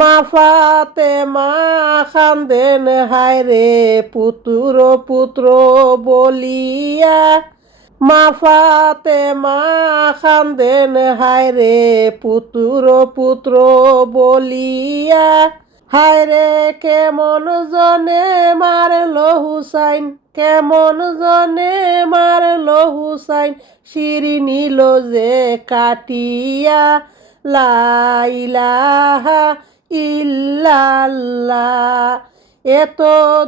মা ফাতেমা খান্দেন হায়রে পুত্র পুত্র বলিয়া। মা ফাতেমা খান্দেন হায়রে পুত্র পুত্র বলিয়া। হায়রে কেমন জনে মারলো হুসাইন, কেমন জনে মারলো হুসাইন, শিরি নিল যে কাটিয়া। লা ইলাহা ইল্লাল্লাহ। এত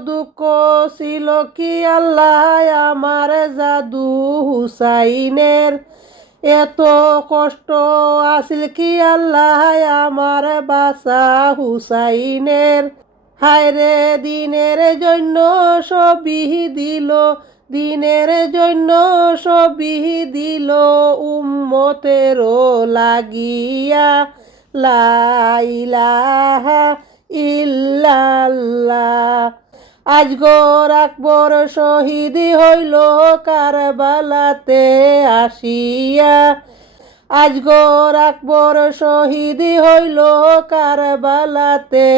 দুঃখ ছিল কি আল্লাহ আমার জাদু হুসাইনের, এত কষ্ট আসিল কি আল্লাহ আমার বাসা হুসাইনের। হায়রে দিনের জন্য সবই দিল, দিনের জন্য সবই দিল উম্মতেরও লাগিয়া। লা ইলাহা ইল্লাল্লাহ। আজগর আকবর শহীদ হইল কারবালাতে আসিয়া। আজগর আকবর শহীদ হইল কারবালাতে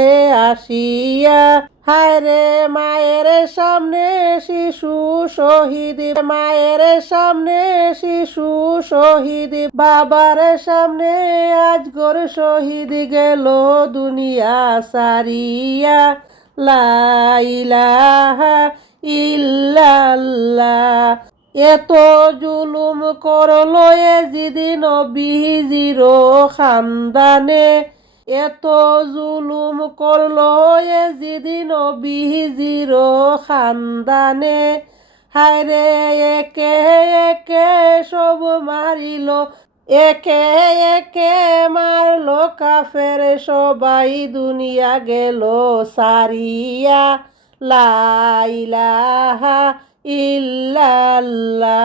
আসিয়া। হায়রে মায়ের সামনে শিশু শহীদ, মায়ের সামনে শিশু শহীদ, বাবার সামনে আজগর শহীদ গেল দুনিয়া সারিয়া। লা ইলাহা ইল্লাল্লাহ। এত জুলুম করলো এজিদ নবীজির খানদানে, এত জুলুম করলো এজিদ নবীজির খানদানে। হায়রে একে একে সব মারিল, একে একে মারলো কাফের সবাই দুনিয়া গেল সারিয়া। লা ইলাহা ইল্লাল্লাহ।